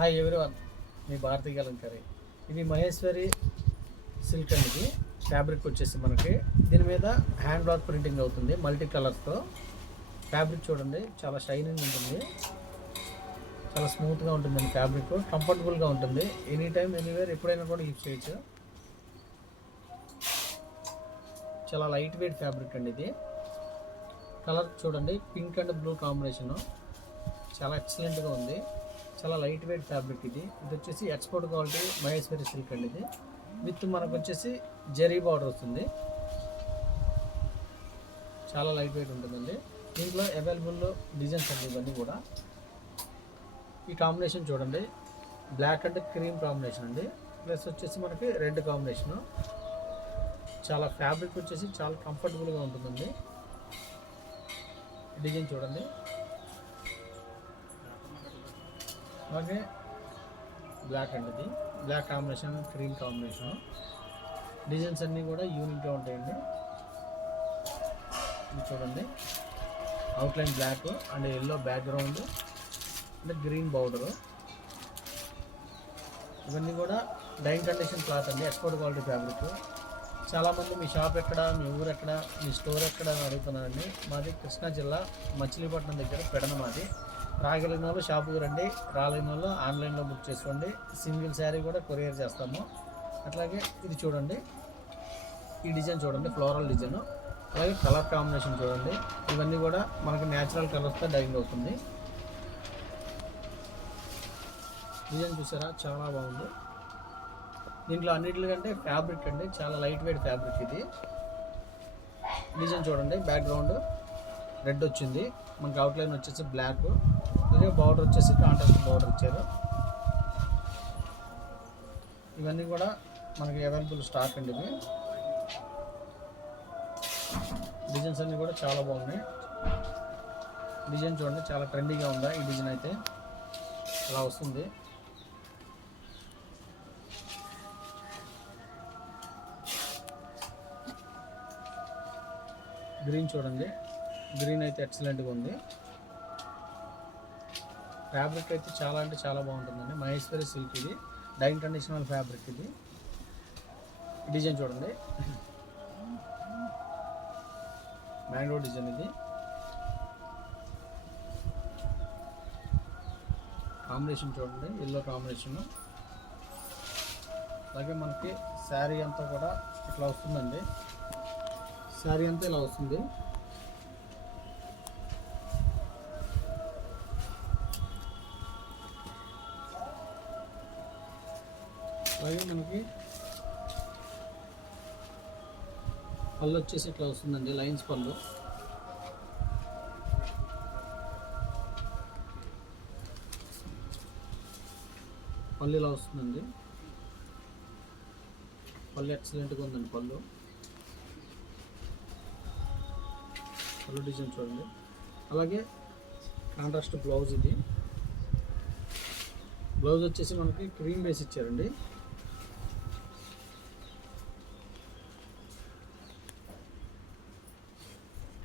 Hi everyone, మీ భారతీ కలంకారీ. ఇది Maheshwari silk అండి. ఇది ఫ్యాబ్రిక్ వచ్చేసి మనకి దీని మీద హ్యాండ్ వర్క్ ప్రింటింగ్ అవుతుంది మల్టీ కలర్స్తో. ఫ్యాబ్రిక్ చూడండి, చాలా షైనింగ్ ఉంటుంది, చాలా స్మూత్గా ఉంటుందండి. ఫ్యాబ్రిక్ కంఫర్టబుల్గా ఉంటుంది. ఎనీ టైం ఎనీవేర్ ఎప్పుడైనా కూడా యూజ్ చేయొచ్చు. చాలా లైట్ వెయిట్ ఫ్యాబ్రిక్ అండి. ఇది కలర్ చూడండి, పింక్ అండ్ బ్లూ కాంబినేషను, చాలా ఎక్సలెంట్గా ఉంది. చాలా లైట్ వెయిట్ ఫ్యాబ్రిక్. ఇది వచ్చేసి ఎక్స్పోర్ట్ క్వాలిటీ మహేశ్వరి సిల్క్ అండి. ఇది విత్ మనకు వచ్చేసి జరీ బార్డర్ వస్తుంది. చాలా లైట్ వెయిట్ ఉంటుందండి. దీంట్లో అవైలబుల్ డిజైన్స్ అండి ఇవన్నీ కూడా. ఈ కాంబినేషన్ చూడండి, బ్లాక్ అండ్ క్రీమ్ కాంబినేషన్ అండి, ప్లస్ వచ్చేసి మనకి రెడ్ కాంబినేషను. చాలా ఫ్యాబ్రిక్ వచ్చేసి చాలా కంఫర్టబుల్గా ఉంటుందండి. డిజైన్ చూడండి, అలాగే బ్లాక్ అండి. ఇది black combination, cream combination. Designs అన్నీ కూడా యూనిక్గా ఉంటాయండి. ఇది చూడండి, outline black and yellow background and green border. ఇవన్నీ కూడా డైయింగ్ కండిషన్ క్లాత్ అండి, ఎక్స్పోర్ట్ క్వాలిటీ ఫ్యాబ్రిక్. చాలామంది మీ షాప్ ఎక్కడ, మీ ఊరు ఎక్కడ, మీ స్టోర్ ఎక్కడ అని అడుగుతున్నారండి. మాది కృష్ణా జిల్లా మచిలీపట్నం దగ్గర పెడన మాది. రాగలిగిన వాళ్ళు షాపుకి రండి, రాలేని వాళ్ళు ఆన్లైన్లో బుక్ చేసుకోండి. సింగిల్ శారీ కూడా కొరియర్ చేస్తాము. అట్లాగే ఇది చూడండి, ఈ డిజైన్ చూడండి, ఫ్లోరల్ డిజైన్. అలాగే కలర్ కాంబినేషన్ చూడండి, ఇవన్నీ కూడా మనకి న్యాచురల్ కలర్స్తో డైయింగ్ అవుతుంది. డిజైన్ చూసారా, చాలా బాగుంది. దీంట్లో అన్నిటికంటే ఫ్యాబ్రిక్ అండి, చాలా లైట్ వెయిట్ ఫ్యాబ్రిక్. ఇది డిజైన్ చూడండి, బ్యాక్గ్రౌండ్ రెడ్ వచ్చింది, మనకి అవుట్లైన్ వచ్చేసి బ్లాక్, అలాగే బార్డర్ వచ్చేసి కాంట్రాస్ట్ బార్డర్ ఇచ్చారు. ఇవన్నీ కూడా మనకి అవైలబుల్ స్టాక్ అండి. ఇవి డిజైన్స్ అన్నీ కూడా చాలా బాగున్నాయి. డిజైన్ చూడండి, చాలా ట్రెండీగా ఉందా ఈ డిజైన్ అయితే. అలా వస్తుంది. గ్రీన్ చూడండి, గ్రీన్ అయితే ఎక్సలెంట్గా ఉంది. ఫ్యాబ్రిక్ అయితే చాలా అంటే చాలా బాగుంటుందండి. మహేశ్వరి సిల్క్, ఇది డైయింగ్ కండిషనల్ ఫ్యాబ్రిక్. ఇది డిజైన్ చూడండి, మ్యాంగో డిజైన్. ఇది కాంబినేషన్ చూడండి, ఎల్లో కాంబినేషన్. అలాగే మనకి శారీ అంతా కూడా ఇట్లా వస్తుందండి. శారీ అంతా ఇలా వస్తుంది. అలాగే మనకి పళ్ళు వచ్చేసి ఇట్లా వస్తుందండి, లైన్స్ పళ్ళు. పళ్ళు ఇలా వస్తుందండి. పళ్ళు ఎక్సలెంట్గా ఉందండి. పళ్ళు డిజైన్ చూడండి. అలాగే కాంట్రాస్ట్ బ్లౌజ్. ఇది బ్లౌజ్ వచ్చేసి మనకి క్రీమ్ బేస్ ఇచ్చారండి.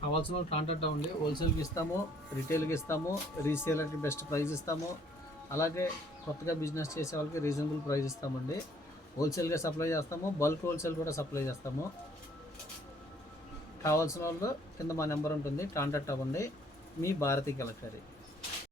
కావాల్సిన వాళ్ళు కాంటాక్ట్ అవ్వండి. హోల్సేల్కి ఇస్తాము, రిటైల్కి ఇస్తాము, రీసేలర్కి బెస్ట్ ప్రైస్ ఇస్తాము. అలాగే కొత్తగా బిజినెస్ చేసే వాళ్ళకి రీజనబుల్ ప్రైస్ ఇస్తామండి. హోల్సేల్గా సప్లై చేస్తాము, బల్క్ హోల్సేల్ కూడా సప్లై చేస్తాము. కావాల్సిన వాళ్ళు కింద మా నెంబర్ ఉంటుంది, కాంటాక్ట్ అవ్వండి. మీ భారతీ కలంకారీ.